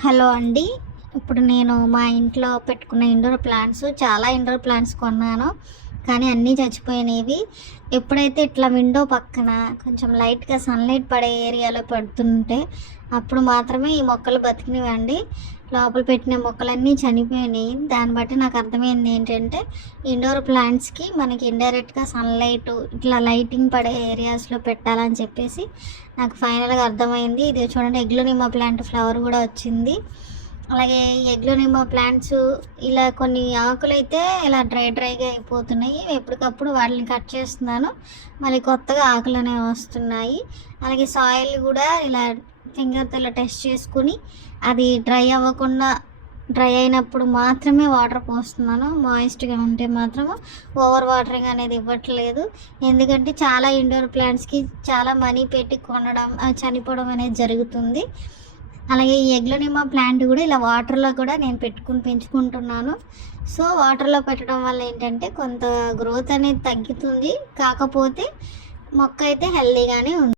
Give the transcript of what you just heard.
Hello అండి. ఇప్పుడు నేను మా ఇంట్లో పెట్టుకున్న ఇండోర్ ప్లాంట్స్ చాలా ఇండోర్ ప్లాంట్స్ కొన్నాను. కానీ అన్నీ చచ్చిపోయినవి. ఎప్పుడైతే ఇట్లా విండో పక్కన కొంచెం లైట్‌గా సన్‌లైట్ పడే ఏరియాలో పెడుతుంటే అప్పుడు మాత్రమే ఈ మొక్కలు బతికినవండి. లోపల పెట్టిన మొక్కలన్నీ చనిపోయినాయి. దాన్ని బట్టి నాకు అర్థమైంది ఏంటంటే ఇండోర్ ప్లాంట్స్‌కి మనకి ఇండైరెక్ట్‌గా సన్‌లైట్ ఇట్లా లైటింగ్ పడే ఏరియాస్‌లో పెట్టాలని చెప్పేసి నాకు ఫైనల్‌గా అర్థమైంది. ఇది చూడండి, ఎగ్లోనిమా ప్లాంట్ ఫ్లవర్ కూడా వచ్చింది. అలాగే ఈ ఎగ్లోనిమా ప్లాంట్స్ ఇలా కొన్ని ఆకులైతే ఇలా డ్రైగా అయిపోతున్నాయి. ఎప్పటికప్పుడు వాటిని కట్ చేస్తున్నాను. మళ్ళీ కొత్తగా ఆకులు అనేవి వస్తున్నాయి. అలాగే సాయిల్ కూడా ఇలా ఫింగర్తో ఇలా టెస్ట్ చేసుకుని అది డ్రై అయినప్పుడు మాత్రమే వాటర్ పోస్తున్నాను. మాయిస్ట్గా ఉంటే మాత్రము ఓవర్ వాటరింగ్ అనేది ఇవ్వట్లేదు. ఎందుకంటే చాలా ఇండోర్ ప్లాంట్స్కి చాలా మనీ పెట్టి కొనడం, చనిపోవడం అనేది జరుగుతుంది. అలాగే ఈ ఎగ్లోనిమా ప్లాంట్ కూడా ఇలా వాటర్లో కూడా నేను పెంచుకుంటున్నాను. సో వాటర్లో పెట్టడం వల్ల ఏంటంటే కొంత గ్రోత్ అనేది తగ్గుతుంది. కాకపోతే మొక్క అయితే హెల్దీగానే ఉంది.